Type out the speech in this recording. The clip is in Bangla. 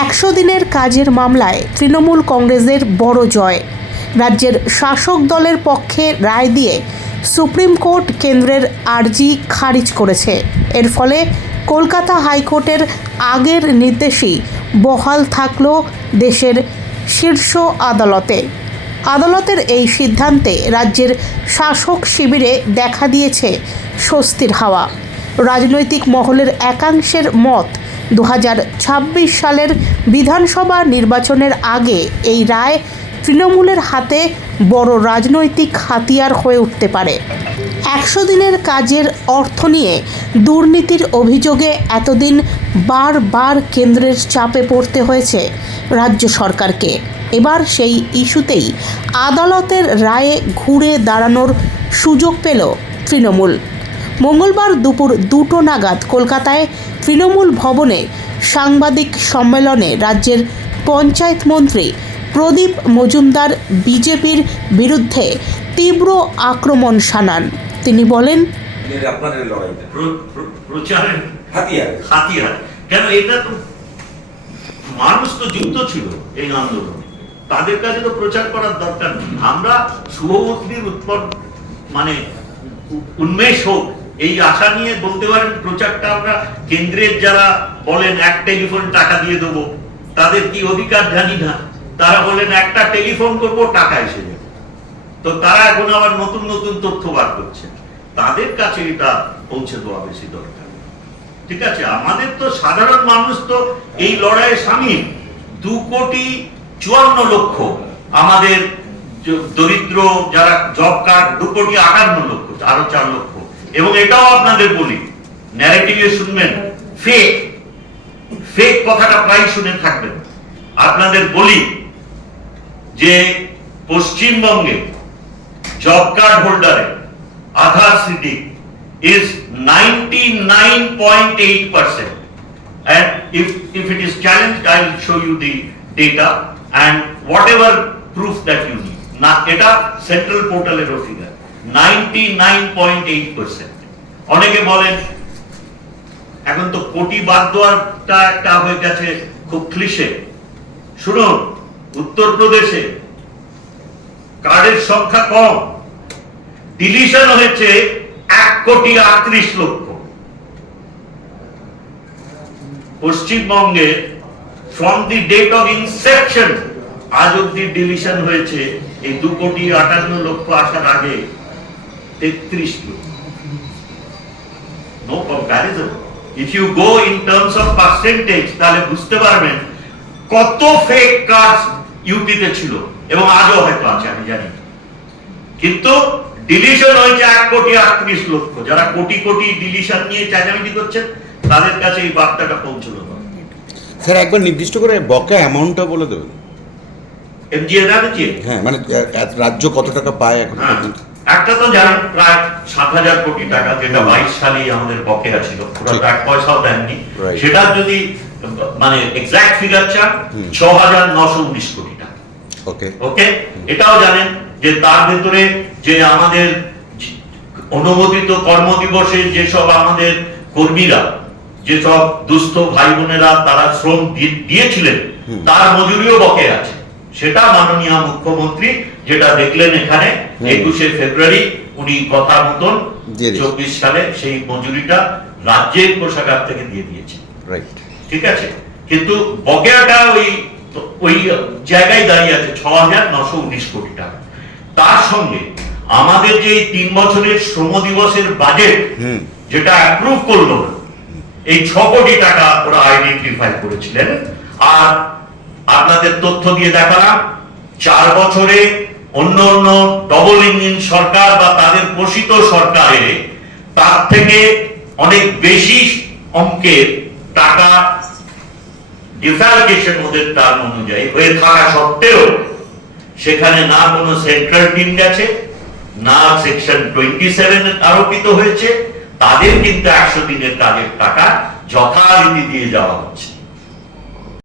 একশো দিনের কাজের মামলায় তৃণমূল কংগ্রেসের বড় জয়। রাজ্যের শাসক দলের পক্ষে রায় দিয়ে সুপ্রিম কোর্ট কেন্দ্রের আর্জি খারিজ করেছে। এর ফলে কলকাতা হাইকোর্টের আগের নির্দেশই বহাল থাকল দেশের শীর্ষ আদালতে। আদালতের এই সিদ্ধান্তে রাজ্যের শাসক শিবিরে দেখা দিয়েছে স্বস্তির হাওয়া। রাজনৈতিক মহলের একাংশের মত দু হাজার ছাব্বিশ সালের বিধানসভা নির্বাচনের আগে এই রায় তৃণমূলের হাতে বড় রাজনৈতিক হাতিয়ার হয়ে উঠতে পারে। একশো দিনের কাজের অর্থ নিয়ে দুর্নীতির অভিযোগে এতদিন বারবার কেন্দ্রের চাপে পড়তে হয়েছে রাজ্য সরকারকে। এবার সেই ইস্যুতেই আদালতের রায়ে ঘুরে দাঁড়ানোর সুযোগ পেল তৃণমূল। মঙ্গলবার দুপুর দুটো নাগাদ কলকাতায় তৃণমূল ভবনে সাংবাদিক সম্মেলনে রাজ্যের পঞ্চায়েত মন্ত্রী প্রদীপ মজুমদার বিজেপির বিরুদ্ধে তীব্র আক্রমণ শানান। তিনি বলেন হাতিয়ার। কেন এটা তো মানুষ তো যুক্ত ছিল এই আন্দোলনে। তাদের কাছে তো প্রচার করার দরকার নেই। আমরা শুভমন্ত্রীর উৎপন্ন মানে উন্মেষ হোক এই আশা নিয়ে বলতে পারেন, প্রচারটা আমরা কেন্দ্রের যারা বলেন এক টেলিফোন টাকা দিয়ে দেবো, তাদের কি অধিকার জানি না। তারা বলেন, একটা টেলিফোন করব, টাকা এসে যাবে। তো তারা এখন আবার নতুন নতুন তথ্য বার করছে। তাদের কাছে এটা পৌঁছে দেওয়া বেশি দরকার। ঠিক আছে? আমাদের তো সাধারণ মানুষ তো এই লড়াইয়ে সামিল। দু কোটি চুয়ান্ন লক্ষ আমাদের দরিদ্র যারা জব কার্ড, দু কোটি আটান্ন লক্ষ, আরও চার লক্ষ। এবং এটাও আপনাদের বলি ন্যারেটিভে শুনবেন ফেক ফেক কথাটা প্রায় শুনে থাকবেন। আপনাদের বলি যে, পশ্চিমবঙ্গে job card হোল্ডারে Aadhaar seeding is 99.8% and if if it is challenged, I will show you the data and whatever proof that you need. না এটা সেন্ট্রাল পোর্টালেরও ফিগার 99.8% অনেকে বলেন, এখন তো কোটি বাদ একটা হয়ে গেছে, খুব ক্লিশে শুনুন, উত্তরপ্রদেশে কার্ডের সংখ্যা কম ডিলিশন হয়েছে এক কোটি আটত্রিশ লক্ষ। পশ্চিমবঙ্গে from the date of inception আজ অব্দি ডিলিশন হয়েছে এই দু কোটি আটান্ন লক্ষ আসার আগে। তেত্রিশ লক্ষ no comparison if you go in terms of percentage তাহলে বুঝতে পারবেন কত ফেক কার্ড ইউপিতে ছিল এবং আজও হয়তো আছে আমি জানি। কিন্তু ডিলিশন হয়েছে এক কোটি আটত্রিশ লক্ষ। যারা কোটি কোটি ডিলিশন নিয়ে চেঁচামেচি করছেন তাদের কাছে এই বার্তাটা পৌঁছলো। স্যার একবার নির্দিষ্ট করে বকেয়া অ্যামাউন্টটা বলে দেবেন। এমজিএ হ্যাঁ মানে রাজ্য কত টাকা পায় এখন হ্যাঁ, একটা তো জানেন প্রায় সাত হাজার কোটি টাকা যেটা বাইশ সালেই আমাদের বকেয়া ছিল ওরা তো এক পয়সাও দেননি। সেটা যদি মানে এক্সাক্ট ফিগার চান ছ হাজার নশো উনিশ কোটি টাকা। ওকে ওকে এটাও জানেন যে তার ভেতরে যে আমাদের অনুমোদিত কর্মদিবসে যেসব আমাদের কর্মীরা যেসব দুস্থ ভাই বোনেরা তারা শ্রম দিয়েছিলেন তার মজুরিও বকে আছে। সেটা মাননীয় মুখ্যমন্ত্রী যেটা দেখলেন এখানে। একুশে ফেব্রুয়ারি উনি কথা মতন চব্বিশ সালে সেই মজুরিটা রাজ্যের কোষাগার থেকে দিয়ে দিয়েছে ঠিক আছে? কিন্তু বকেয়াটা ওই ওই জায়গায় দাঁড়িয়ে আছে ছ হাজার নশো উনিশ কোটি টাকা। তার সঙ্গে আমাদের যে তিন বছরের শ্রম দিবসের বাজেট যেটা অ্যাপ্রুভ করল এই ছ কোটি টাকা ওরা আইডেন্টিফাই করেছিলেন। আর আপনাদের তথ্য দিয়ে দেখালাম চার বছরে অন্য অন্য ডবল ইঞ্জিন সরকার বা তাদের পোষিত সরকারে তার থেকে অনেক বেশি অঙ্কের টাকা ডিফালকেশন ওদের টার্ম অনুযায়ী হয়ে থাকা সত্ত্বেও সেখানে না কোনো সেন্ট্রাল টিম গেছে, না সেকশন টোয়েন্টি সেভেন আরোপিত হয়েছে, তাদের কিন্তু একশো দিনের কাজের টাকা যথারীতি দিয়ে যাওয়া হচ্ছে।